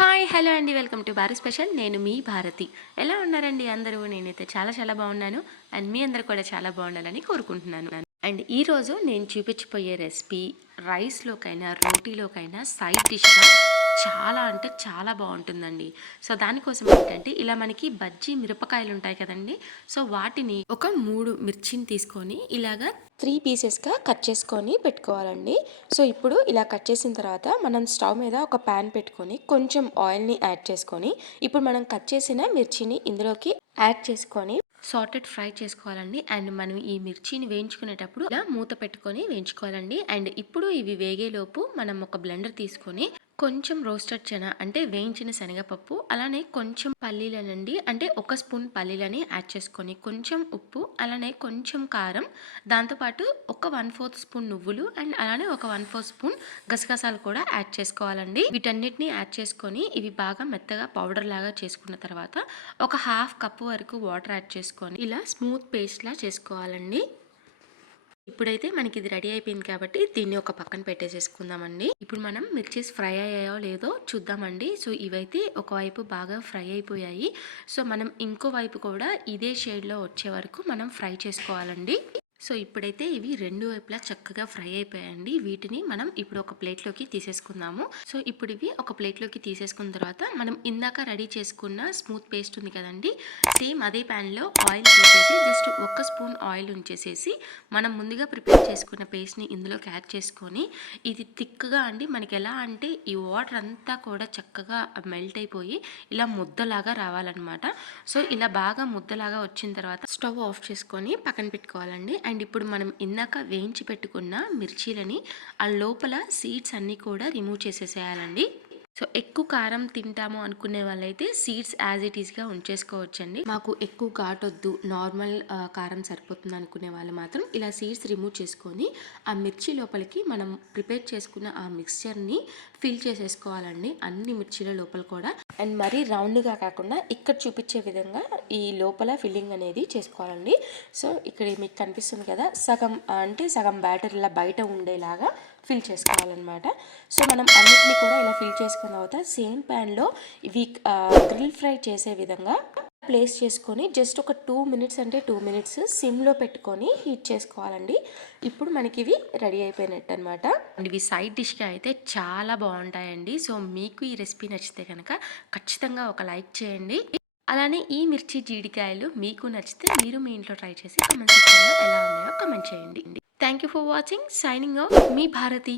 Hi hello అండి. Welcome to Bharat special. నేను మీ భారతి. ఎలా ఉన్నారండి అందరూ? నేనైతే చాలా చాలా బాగున్నాను. అండ్ మీ అందరు కూడా చాలా బాగుండాలని కోరుకుంటున్నాను. అండ్ ఈరోజు నేను చూపించిపోయే రెసిపీ రైస్లోకైనా రోటీలోకైనా సైడ్ డిష్గా చాలా అంటే చాలా బాగుంటుందండి. సో దానికోసం ఏంటంటే ఇలా మనకి బజ్జీ మిరపకాయలు ఉంటాయి కదండి. సో వాటిని ఒక మూడు మిర్చిని తీసుకొని ఇలాగా త్రీ పీసెస్గా కట్ చేసుకొని పెట్టుకోవాలండి. సో ఇప్పుడు ఇలా కట్ చేసిన తర్వాత మనం స్టవ్ మీద ఒక ప్యాన్ పెట్టుకొని కొంచెం ఆయిల్ని యాడ్ చేసుకొని ఇప్పుడు మనం కట్ చేసిన మిర్చిని ఇందులోకి యాడ్ చేసుకొని సార్టెడ్ ఫ్రై చేసుకోవాలండి. అండ్ మనం ఈ మిర్చిని వేయించుకునేటప్పుడు ఇలా మూత పెట్టుకొని వేయించుకోవాలండి. అండ్ ఇప్పుడు ఇవి వేగేలోపు మనం ఒక బ్లెండర్ తీసుకొని కొంచెం రోస్టెడ్ చెన అంటే వేయించిన శనగపప్పు అలానే కొంచెం పల్లీలనండి అంటే ఒక స్పూన్ పల్లీలని యాడ్ చేసుకొని కొంచెం ఉప్పు అలానే కొంచెం కారం దాంతోపాటు ఒక వన్ ఫోర్త్ స్పూన్ నువ్వులు అండ్ అలానే ఒక వన్ ఫోర్త్ స్పూన్ గసగసాలు కూడా యాడ్ చేసుకోవాలండి. వీటన్నిటిని యాడ్ చేసుకొని ఇవి బాగా మెత్తగా పౌడర్ లాగా చేసుకున్న తర్వాత ఒక హాఫ్ కప్ వరకు వాటర్ యాడ్ చేసుకొని ఇలా స్మూత్ పేస్ట్ లా చేసుకోవాలండి. ఇప్పుడైతే మనకి ఇది రెడీ అయిపోయింది కాబట్టి దీన్ని ఒక పక్కన పెట్టేసేసుకుందామండి. ఇప్పుడు మనం మిర్చీస్ ఫ్రై అయ్యాయో లేదో చూద్దామండి. సో ఇవైతే ఒకవైపు బాగా ఫ్రై అయిపోయాయి. సో మనం ఇంకో వైపు కూడా ఇదే షేడ్లో వచ్చే వరకు మనం ఫ్రై చేసుకోవాలండి. సో ఇప్పుడైతే ఇవి రెండు వైపులా చక్కగా ఫ్రై అయిపోయాయండి. వీటిని మనం ఇప్పుడు ఒక ప్లేట్లోకి తీసేసుకుందాము. సో ఇప్పుడు ఇవి ఒక ప్లేట్లోకి తీసేసుకున్న తర్వాత మనం ఇందాక రెడీ చేసుకున్న స్మూత్ పేస్ట్ ఉంది కదండి సేమ్ అదే ప్యాన్లో ఆయిల్ తీసేసి జస్ట్ ఒక్క స్పూన్ ఆయిల్ ఉంచేసేసి మనం ముందుగా ప్రిపేర్ చేసుకున్న పేస్ట్ని ఇందులోకి యాడ్ చేసుకొని ఇది థిక్గా అండి. మనకి ఎలా అంటే ఈ వాటర్ అంతా కూడా చక్కగా మెల్ట్ అయిపోయి ఇలా ముద్దలాగా రావాలన్నమాట. సో ఇలా బాగా ముద్దలాగా వచ్చిన తర్వాత స్టవ్ ఆఫ్ చేసుకొని పక్కన పెట్టుకోవాలండి. అండ్ ఇప్పుడు మనం ఇందాక వేయించి పెట్టుకున్న మిర్చీలని ఆ లోపల సీడ్స్ అన్నీ కూడా రిమూవ్ చేసేసేయాలండి. సో ఎక్కువ కారం తింటాము అనుకునే వాళ్ళైతే సీడ్స్ యాజ్ ఇట్ ఈస్గా ఉంచేసుకోవచ్చండి. మాకు ఎక్కువ ఘాట్ వద్దు నార్మల్ కారం సరిపోతుంది అనుకునే వాళ్ళు మాత్రం ఇలా సీడ్స్ రిమూవ్ చేసుకొని ఆ మిర్చి లోపలికి మనం ప్రిపేర్ చేసుకున్న ఆ మిక్స్చర్ని ఫిల్ చేసేసుకోవాలండి. అన్ని మిర్చీల లోపల కూడా. అండ్ మరీ రౌండ్గా కాకుండా ఇక్కడ చూపించే విధంగా ఈ లోపల ఫిల్లింగ్ అనేది చేసుకోవాలండి. సో ఇక్కడ మీకు కనిపిస్తుంది కదా సగం అంటే సగం బ్యాటర్ ఇలా బయట ఉండేలాగా ఫిల్ చేసుకోవాలన్నమాట. సో మనం అన్నిటిని కూడా ఇలా ఫిల్ చేసుకున్న తర్వాత సేమ్ ప్యాన్లో ఇవి గ్రిల్ ఫ్రై చేసే విధంగా ప్లేస్ చేసుకొని జస్ట్ ఒక టూ మినిట్స్ అంటే టూ మినిట్స్ సిమ్లో పెట్టుకొని హీట్ చేసుకోవాలండి. ఇప్పుడు మనకి ఇవి రెడీ అయిపోయినట్టు అనమాట ఇవి సైడ్ డిష్గా అయితే చాలా బాగుంటాయండి. సో మీకు ఈ రెసిపీ నచ్చితే కనుక ఖచ్చితంగా ఒక లైక్ చేయండి. అలానే ఈ మిర్చి జీడికాయలు మీకు నచ్చితే మీరు మీ ఇంట్లో ట్రై చేసి కమెంట్ సెక్షన్లో ఎలా ఉన్నాయో కమెంట్ చేయండి. Thank you for watching signing off me Bharati